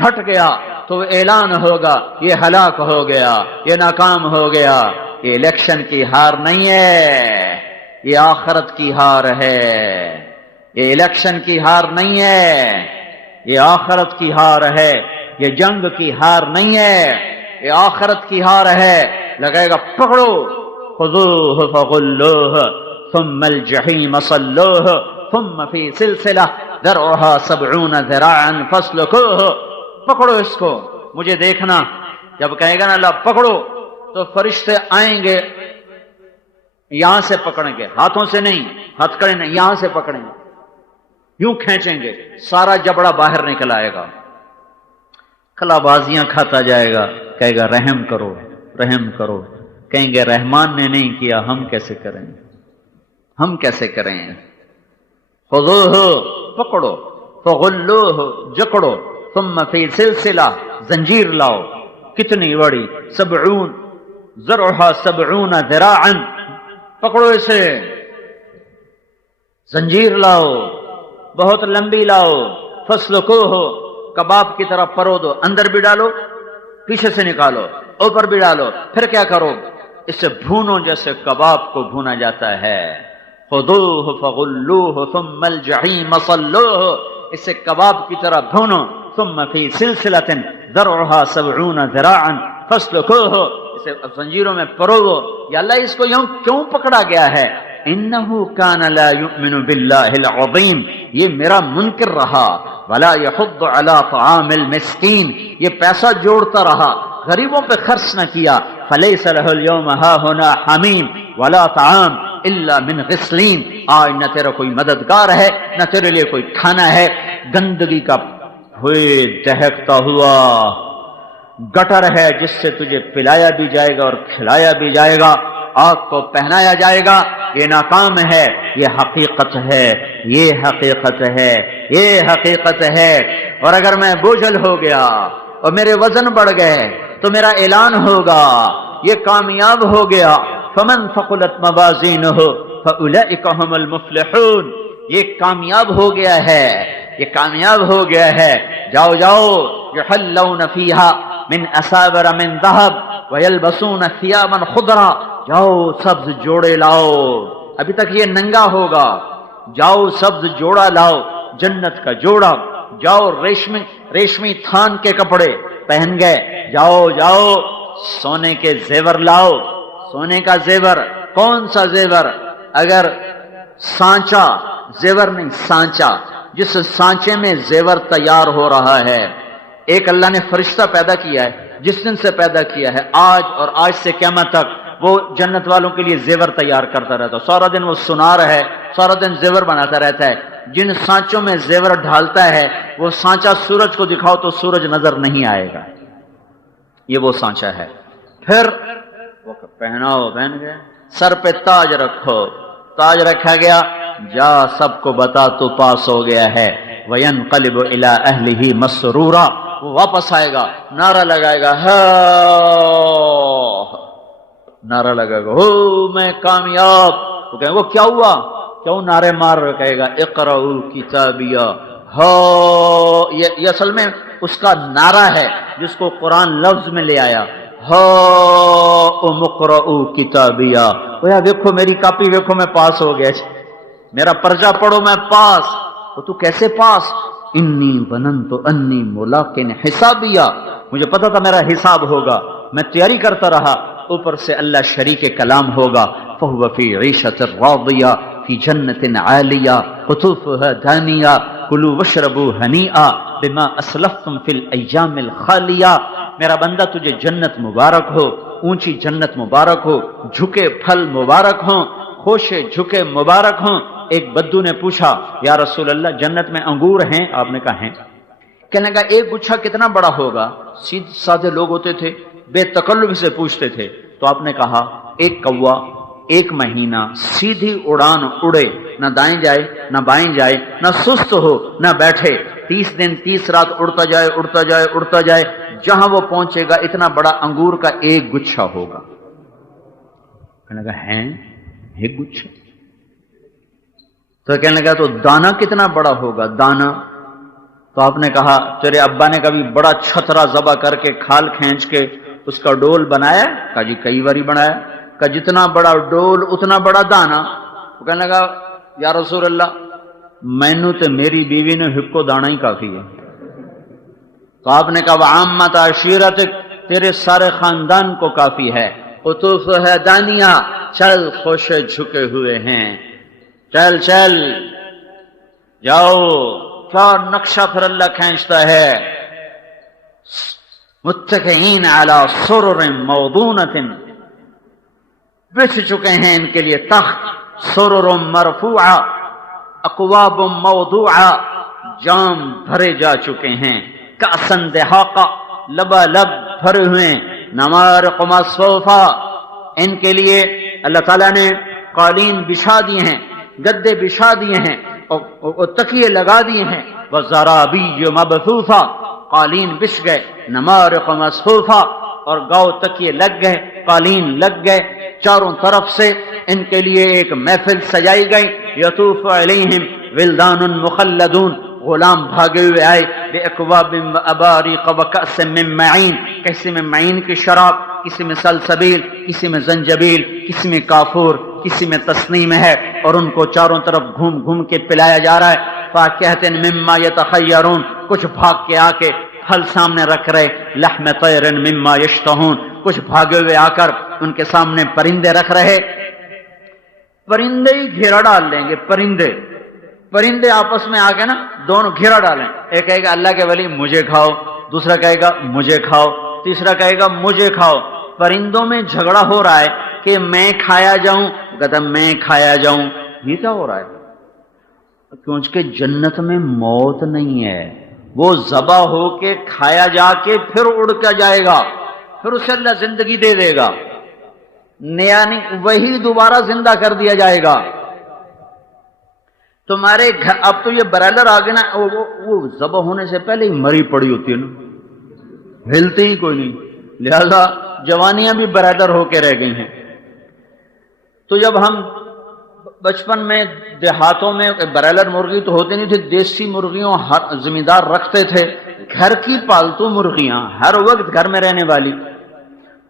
گھٹ گیا، تو اعلان ہوگا یہ ہلاک ہو گیا، یہ ناکام ہو گیا۔ یہ الیکشن کی ہار نہیں ہے، یہ آخرت کی ہار ہے۔ یہ الیکشن کی ہار نہیں ہے، یہ آخرت کی ہار ہے۔ یہ جنگ کی ہار نہیں ہے، یہ آخرت کی ہار ہے۔ لگے گا پکڑو، خذوہ فغلوہ ثم الجحیم صلوہ ثم فی سلسلہ ذرعہا 70 ذراعا فاسلکوہ۔ پکڑو اس کو، مجھے دیکھنا۔ جب کہے گا نا اللہ پکڑو، تو فرشتے آئیں گے، یہاں سے پکڑیں گے، ہاتھوں سے نہیں، ہتھ کڑے نہیں، یہاں سے پکڑیں گے، یوں کھینچیں گے، سارا جبڑا باہر نکل آئے گا، کھلا بازیاں کھاتا جائے گا، کہے گا رحم کرو، رحم کرو۔ کہیں گے رحمان نے نہیں کیا، ہم کیسے کریں، ہم کیسے کریں؟ خذوہ، پکڑو، فغلوہ، جکڑو، ثم فی سلسلہ، زنجیر لاؤ، کتنی بڑی، 70 ذرعہا 70 ذراعا، پکڑو اسے، زنجیر لاؤ، بہت لمبی لاؤ، فاسلکوہ، کباب کی طرح پرو دو، اندر بھی ڈالو، پیچھے سے نکالو، اوپر بھی ڈالو، پھر کیا کرو؟ اسے بھونو جیسے کباب کو بھونا جاتا ہے۔ خذوہ فغلوہ ثم الجحیم صلوہ، اسے کباب کی طرح بھونو، ثم فی سلسلۃ ذرعها 70 ذراعا فاسلکوہ، اسے زنجیروں میں پرو۔ یا اللہ اس کو یوں کیوں پکڑا گیا ہے؟ انہ کان لا یؤمن باللہ العظیم، یہ میرا منکر رہا، ولا یحض علی طعام المسکین، یہ پیسہ جوڑتا رہا، غریبوں پہ خرچ نہ کیا۔ فلیس لہ اليوم ہاہنا حمیم ولا طعام الا من غسلین، آج نہ تیرا کوئی مددگار ہے نہ تیرے لیے کوئی کھانا ہے، گندگی کا ہوئے دہکتا ہوا گٹر ہے جس سے تجھے پلایا بھی جائے گا اور کھلایا بھی جائے گا، آگ کو پہنایا جائے گا۔ یہ ناکام ہے، یہ حقیقت ہے، یہ حقیقت ہے، یہ حقیقت ہے۔ اور اگر میں بوجھل ہو گیا اور میرے وزن بڑھ گئے تو میرا اعلان ہوگا یہ کامیاب ہو گیا، فمن ثقلت موازینہ فاولئک هم المفلحون، یہ کامیاب ہو گیا ہے، یہ کامیاب ہو گیا ہے۔ جاؤ جاؤ، یحلون فیہا من اساور من ذہب ویلبسون ثیابا خضرا، جاؤ سبز جوڑے لاؤ، ابھی تک یہ ننگا ہوگا، جاؤ سبز جوڑا لاؤ، جنت کا جوڑا، جاؤ ریشمی تھان کے کپڑے پہن گئے، جاؤ جاؤ سونے کے زیور لاؤ، سونے کا زیور، کون سا زیور؟ اگر سانچا، زیور نہیں سانچا، جس سانچے میں زیور تیار ہو رہا ہے، ایک اللہ نے فرشتہ پیدا کیا ہے، جس دن سے پیدا کیا ہے آج، اور آج سے قیامت تک وہ جنت والوں کے لیے زیور تیار کرتا رہتا ہے، سارا دن وہ سنار ہے، سارا دن زیور بناتا رہتا ہے۔ جن سانچوں میں زیور ڈھالتا ہے وہ سانچا سورج کو دکھاؤ تو سورج نظر نہیں آئے گا، یہ وہ سانچا ہے۔ پھر وہ پہناؤ، پہن گئے، سر پہ تاج رکھو، تاج رکھا گیا، جا سب کو بتا تو پاس ہو گیا ہے۔ وَيَنْقَلِبُ إِلَىٰ أَهْلِهِ مَسْرُورًا، وہ واپس آئے گا، نعرہ لگائے گا، نعرہ لگائے گا، ہو میں کامیاب۔ وہ کہیں گے وہ کیا ہوا؟ کیوں نعرے مار رہے؟ کہے گا اقرؤوا کتابیہ، یہ اصل میں اس کا نعرہ ہے جس کو قرآن لفظ میں لے آیا، اقرؤوا کتابیہ، وہ دیکھو میری کاپی دیکھو میں پاس ہو گیا، میرا پرچہ پڑھو میں پاس۔ تو کیسے پاس؟ انی ظننت انی ملاق حسابیہ، مجھے پتا تھا میرا حساب ہوگا، میں تیاری کرتا رہا، اوپر سے اللہ شریک کلام ہوگا، فہو فی عیشۃ راضیہ فی جنت عالیہ قطوفها دانیہ کلوا واشربوا ہنیئا بما اسلفتم فی الایام الخالیہ۔ میرا بندہ تجھے جنت مبارک ہو، اونچی جنت مبارک ہو، جھکے پھل مبارک ہوں، خوشے جھکے مبارک ہوں۔ ایک بدو نے پوچھا یا رسول اللہ جنت میں انگور ہیں؟ آپ نے کہا ہیں۔ کہنے لگا ایک گچھا کتنا بڑا ہوگا؟ سیدھے سادے لوگ ہوتے تھے، بے تکلف سے پوچھتے تھے، تو آپ نے کہا ایک کوا 1 مہینہ سیدھی اڑان اڑے، نہ دائیں جائے نہ بائیں جائے، نہ سست ہو نہ بیٹھے، 30 دن 30 رات اڑتا جائے اڑتا جائے اڑتا جائے، جہاں وہ پہنچے گا اتنا بڑا انگور کا ایک گچھا ہوگا۔ کہنے لگا ہیں ایک گچھا؟ تو کہنے لگا تو دانا کتنا بڑا ہوگا؟ دانا؟ تو آپ نے کہا تیرے ابا نے کبھی بڑا چھترا ذبح کر کے کھال کھینچ کے اس کا ڈول بنایا؟ کہا جی کئی باری بنایا۔ کہ جتنا بڑا ڈول اتنا بڑا دانا۔ وہ کہنے لگا یا رسول اللہ مینو تے میری بیوی نے ہکو دانا ہی کافی ہے۔ تو آپ نے کہا وعامت عشیرتک، تیرے سارے خاندان کو کافی ہے۔ قطوف ہے دانیہ، چل خوشے جھکے ہوئے ہیں، چل چل جاؤ۔ کیا نقشہ پھر اللہ کھینچتا ہے، متکئین علی سرر موضونۃ، بچھ چکے ہیں ان کے لیے تخت، سرر مرفوعہ، اکواب موضوعہ، جام بھرے جا چکے ہیں، کأسا دہاقہ، لبالب بھرے ہوئے، نمارق مصفوفہ، ان کے لیے اللہ تعالیٰ نے قالین بچھا دیے ہیں، گدے بچھا دیے ہیں اور تکیے لگا دیے ہیں، وزرابی مبثوثہ، قالین بچھ گئے، نمارق مصفوفہ، اور گاؤ تکیے لگ گئے، قالین لگ گئے، چاروں طرف سے ان کے لیے ایک محفل سجائی گئی، یطوف علیہم ولدان مخلدون، غلام بھاگے ہوئے آئے، بأکواب واباریق وکأس من معین، کسی میں معین کی شراب، کسی میں سلسبیل، کسی میں زنجبیل، کسی میں کافور، کسی میں تسنیم ہے، اور ان کو چاروں طرف گھوم گھوم کے پلایا جا رہا ہے۔ فاکہۃ مما یتخیرون، کچھ بھاگ کے آ کے پھل سامنے رکھ رہے، لحم طیر مما یشتہون، کچھ بھاگے ہوئے آ کر ان کے سامنے پرندے رکھ رہے۔ پرندے ہی گھیرا ڈال لیں گے، پرندے آپس میں آ کے نا دونوں گھیرا ڈالیں، ایک کہے گا اللہ کے ولی مجھے کھاؤ، دوسرا کہے گا مجھے کھاؤ، تیسرا کہے گا مجھے کھاؤ۔ پرندوں میں جھگڑا ہو رہا ہے کہ میں کھایا جاؤں، کہتا میں کھایا جاؤں، یہ کیا ہو رہا ہے؟ کیونکہ جنت میں موت نہیں ہے، وہ ذبح ہو کے کھایا جا کے پھر اڑ کے جائے گا، پھر اسے اللہ زندگی دے دے گا، یعنی وہی دوبارہ زندہ کر دیا جائے گا۔ تمہارے گھر اب تو یہ برائلر آ گئے نا، وہ ذبح ہونے سے پہلے ہی مری پڑی ہوتی ہے نا، ہلتی ہی کوئی نہیں، لہذا جوانیاں بھی برائلر ہو کے رہ گئی ہیں۔ تو جب ہم بچپن میں دیہاتوں میں برائلر مرغی تو ہوتی نہیں تھی، دیسی مرغیوں ہر زمیندار رکھتے تھے، گھر کی پالتو مرغیاں ہر وقت گھر میں رہنے والی۔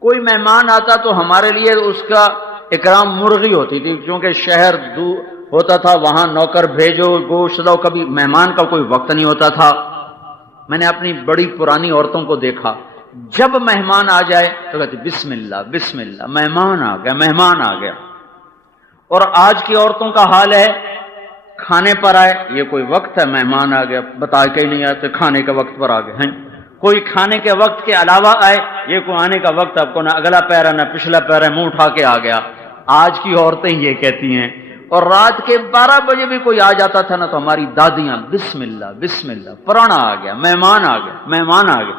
کوئی مہمان آتا تو ہمارے لیے اس کا اکرام مرغی ہوتی تھی، کیونکہ شہر دور ہوتا تھا، وہاں نوکر بھیجو، گوشت لاؤ، کبھی مہمان کا کوئی وقت نہیں ہوتا تھا۔ میں نے اپنی بڑی پرانی عورتوں کو دیکھا، جب مہمان آ جائے تو کہتے بسم اللہ بسم اللہ، مہمان آ گیا مہمان آ گیا۔ اور آج کی عورتوں کا حال ہے، کھانے پر آئے یہ کوئی وقت ہے، مہمان آ گیا، بتا کے ہی نہیں آتے، کھانے کے وقت پر آ گئے ہیں۔ کوئی کھانے کے وقت کے علاوہ آئے، یہ کوئی آنے کا وقت آپ کو نہ اگلا پیر ہے نہ پچھلا پیر ہے، منہ اٹھا کے آ گیا۔ آج کی عورتیں یہ کہتی ہیں، اور رات کے 12 بجے بھی کوئی آ جاتا تھا نا تو ہماری دادیاں بسم اللہ بسم اللہ، پرانا آ گیا، مہمان آ گیا مہمان آ گیا۔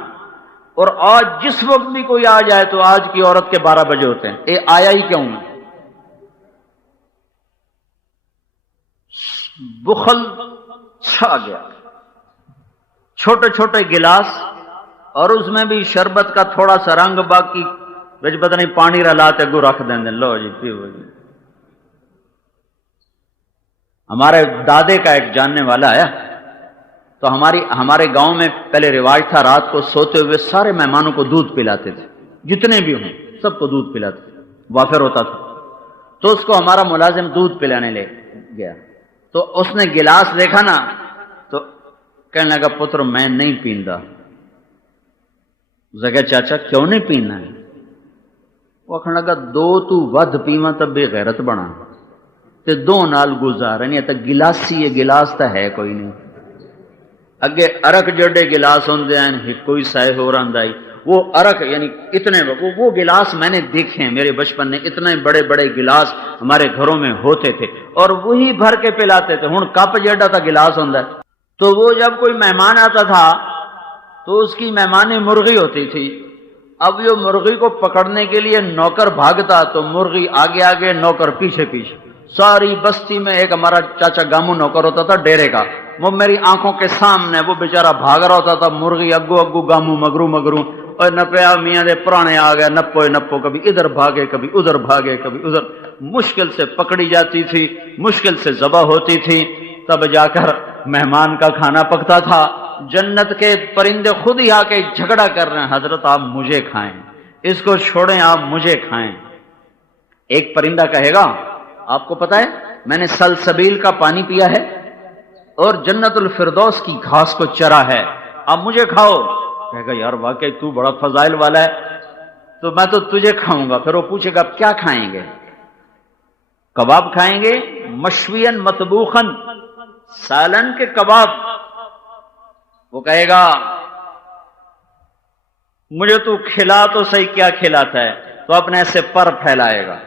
اور آج جس وقت بھی کوئی آ جائے تو آج کی عورت کے 12 بجے ہوتے ہیں، اے آیا ہی کیوں ہے؟ بخل چھا گیا۔ چھوٹے چھوٹے گلاس، اور اس میں بھی شربت کا تھوڑا سا رنگ، باقی بچ پتہ نہیں پانی رلاتے گو رکھ دیں، لو جی پیو جی۔ ہمارے دادے کا ایک جاننے والا ہے، تو ہمارے گاؤں میں پہلے رواج تھا، رات کو سوتے ہوئے سارے مہمانوں کو دودھ پلاتے تھے، جتنے بھی ہوں سب کو دودھ پلاتے تھے، وافر ہوتا تھا۔ تو اس کو ہمارا ملازم دودھ پلانے لے گیا، تو اس نے گلاس دیکھا نا تو کہنے لگا پتر میں نہیں پیندا۔ اسے کہا چاچا کیوں نہیں پینا ہے؟ وہ کہنے لگا دو تو ود پیواں تب بے غیرت بنا تے دو نال گزارا نہیں، تے گلاسی یہ گلاس تو ہے کوئی نہیں، اگے ارک جڑے گلاس ہوندے ہیں، کوئی سائے ہو رہا ہے، وہ ارک یعنی اتنے وہ گلاس میں نے دیکھے ہیں، میرے بچپن میں اتنے بڑے بڑے گلاس ہمارے گھروں میں ہوتے تھے، اور وہی بھر کے پلاتے تھے۔ ہن کپ جڑا تھا گلاس ہوندا ہے، تو وہ جب کوئی مہمان آتا تھا تو اس کی مہمانی مرغی ہوتی تھی۔ اب یہ مرغی کو پکڑنے کے لیے نوکر بھاگتا تو مرغی آگے آگے نوکر پیچھے پیچھے، ساری بستی میں ایک ہمارا چاچا گامو نوکر ہوتا تھا ڈیرے کا، وہ میری آنکھوں کے سامنے وہ بیچارہ بھاگ رہا ہوتا تھا، مرغی اگو اگو گامو مگرو مگرو، اور نپیا میاں دے پرانے آ گئے، نپو نپو، کبھی ادھر بھاگے کبھی ادھر بھاگے کبھی ادھر، مشکل سے پکڑی جاتی تھی، مشکل سے ذبح ہوتی تھی، تب جا کر مہمان کا کھانا پکتا تھا۔ جنت کے پرندے خود ہی آ کے جھگڑا کر رہے ہیں، حضرت آپ مجھے کھائیں، اس کو چھوڑیں آپ مجھے کھائیں۔ ایک پرندہ کہے گا آپ کو پتا ہے میں نے سلسبیل کا پانی پیا ہے اور جنت الفردوس کی گھاس کو چرا ہے، آپ مجھے کھاؤ۔ کہے گا یار واقعی تو بڑا فضائل والا ہے، تو میں تو تجھے کھاؤں گا۔ پھر وہ پوچھے گا کیا کھائیں گے؟ کباب کھائیں گے، مشوین مطبوخن، سالن کے کباب۔ وہ کہے گا مجھے تو کھلا تو صحیح، کیا کھلاتا ہے؟ تو اپنے ایسے پر پھیلائے گا،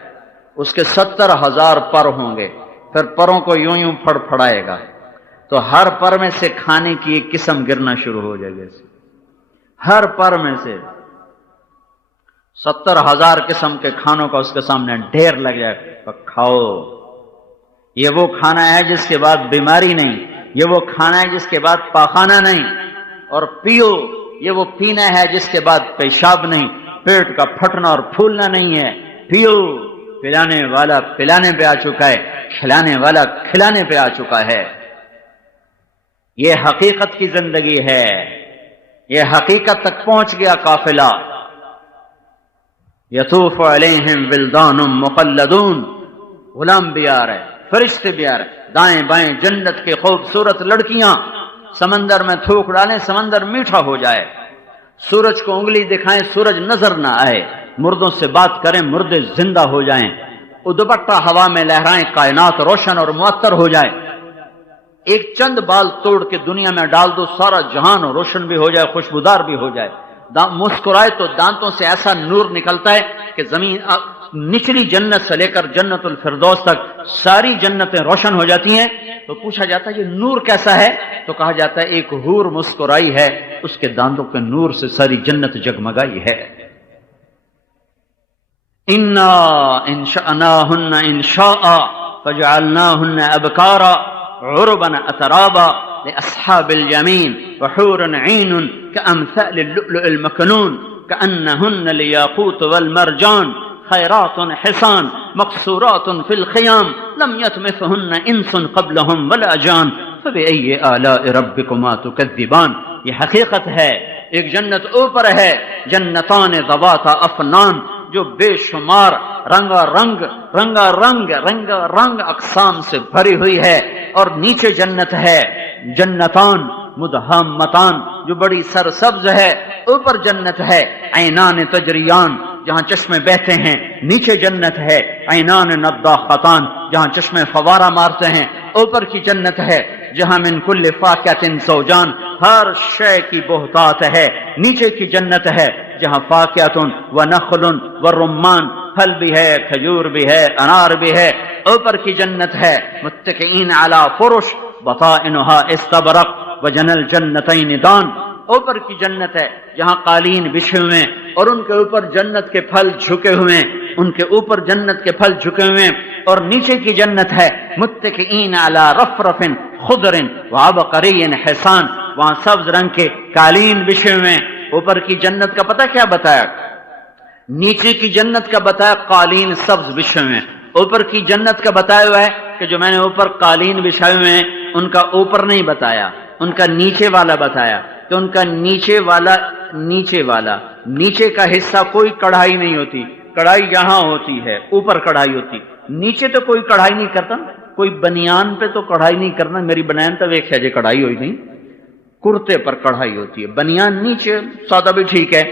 اس کے 70,000 پر ہوں گے، پھر پروں کو یوں یوں پھڑ پھڑائے گا، تو ہر پر میں سے کھانے کی ایک قسم گرنا شروع ہو جائے گا، ہر پر میں سے 70,000 قسم کے کھانوں کا اس کے سامنے ڈھیر لگ جائے گا۔ کھاؤ، یہ وہ کھانا ہے جس کے بعد بیماری نہیں، یہ وہ کھانا ہے جس کے بعد پاخانہ نہیں، اور پیو، یہ وہ پینا ہے جس کے بعد پیشاب نہیں، پیٹ کا پھٹنا اور پھولنا نہیں ہے۔ پیو، پلانے والا پلانے پہ آ چکا ہے، کھلانے والا کھلانے پہ آ چکا ہے۔ یہ حقیقت کی زندگی ہے، یہ حقیقت تک پہنچ گیا قافلہ۔ یطوف علیہم ولدان مخلدون، غلام بھی آ رہے، فرشتے بھی آ رہے، دائیں بائیں جنت کے خوبصورت لڑکیاں، سمندر میں تھوک ڈالیں سمندر میٹھا ہو جائے، سورج کو انگلی دکھائیں سورج نظر نہ آئے، مردوں سے بات کریں مردے زندہ ہو جائیں، وہ دوپٹہ ہوا میں لہرائیں کائنات روشن اور معطر ہو جائے، ایک چند بال توڑ کے دنیا میں ڈال دو سارا جہان روشن بھی ہو جائے خوشبودار بھی ہو جائے، مسکرائے تو دانتوں سے ایسا نور نکلتا ہے کہ زمین نچلی جنت سے لے کر جنت الفردوس تک ساری جنتیں روشن ہو جاتی ہیں۔ تو پوچھا جاتا ہے یہ نور کیسا ہے؟ تو کہا جاتا ہے ایک حور مسکرائی ہے، اس کے دانتوں کے نور سے ساری جنت جگمگائی ہے۔ انا انشأناہن انشاء فجعلناہن ابکارا عربا اترابا لأصحاب اليمين وحور عين كأمثال اللؤلؤ المكنون كأنهن الياقوت والمرجان خيرات حسان مقصورات في الخيام لم يطمثهن انس قبلهم ولا جان فبأي آلاء ربكما تكذبان۔ یہ حقیقت ہے، ایک جنت اوپر ہے، جنتان ذواتا افنان، جو بے شمار رنگا رنگ اقسام سے بھری ہوئی ہے، اور نیچے جنت ہے جنتان مدہامتان جو بڑی سرسبز ہے، اوپر جنت ہے عینان تجریان جہاں چشمے بہتے ہیں، نیچے جنت ہے عینان نضاختان جہاں چشمے فوارہ مارتے ہیں، اوپر کی جنت ہے جہاں من کل فاکہۃ زوجان ہر شے کی بہتات ہے، نیچے کی جنت ہے جہاں فاکہۃ ونخل ورمان پھل بھی ہے، کھجور بھی ہے، انار بھی ہے، اوپر کی جنت ہے متکئین علی فرش بطائنها استبرق وجنى الجنتین دان، اوپر کی جنت ہے جہاں قالین بچھے ہوئے اور ان کے اوپر جنت کے پھل جھکے ہوئے، ان کے اوپر جنت کے پھل جھکے ہوئے، اور نیچے کی جنت ہے متکئین علی رفرف خضر وعبقری حسان، وہاں سبز رنگ کے قالین بچھے ہوئے۔ اوپر کی جنت کا پتہ کیا بتایا؟ نیچے کی جنت کا بتایا قالین سبز بچھے ہوئے، اوپر کی جنت کا بتایا ہوا ہے کہ جو میں نے اوپر قالین بچھائے ہوئے ہیں ان کا اوپر نہیں بتایا، ان کا نیچے والا بتایا، کہ ان کا نیچے والا نیچے کا حصہ کوئی کڑھائی نہیں ہوتی، کڑھائی یہاں ہوتی ہے، اوپر کڑھائی ہوتی، نیچے تو کوئی کڑھائی نہیں کرتا، کوئی بنیان پہ تو کڑھائی نہیں کرنا، میری بنیان تو ایک ہے جی کڑھائی ہوئی نہیں، کرتے پر کڑھائی ہوتی ہے، بنیان نیچے سادہ بھی ٹھیک ہے،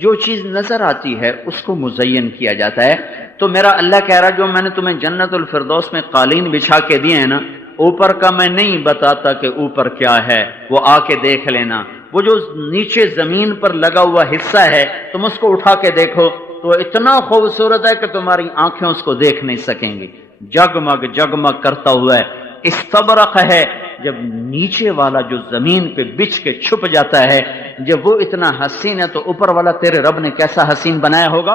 جو چیز نظر آتی ہے اس کو مزین کیا جاتا ہے۔ تو میرا اللہ کہہ رہا جو میں نے تمہیں جنت الفردوس میں قالین بچھا کے دیے ہیں نا، اوپر کا میں نہیں بتاتا کہ اوپر کیا ہے، وہ آ کے دیکھ لینا، وہ جو نیچے زمین پر لگا ہوا حصہ ہے تم اس کو اٹھا کے دیکھو تو اتنا خوبصورت ہے کہ تمہاری آنکھیں اس کو دیکھ نہیں سکیں گی، جگمگ کرتا ہوا ہے، استبرق ہے، جب نیچے والا جو زمین پہ بچھ کے چھپ جاتا ہے، جب وہ اتنا حسین ہے تو اوپر والا تیرے رب نے کیسا حسین بنایا ہوگا۔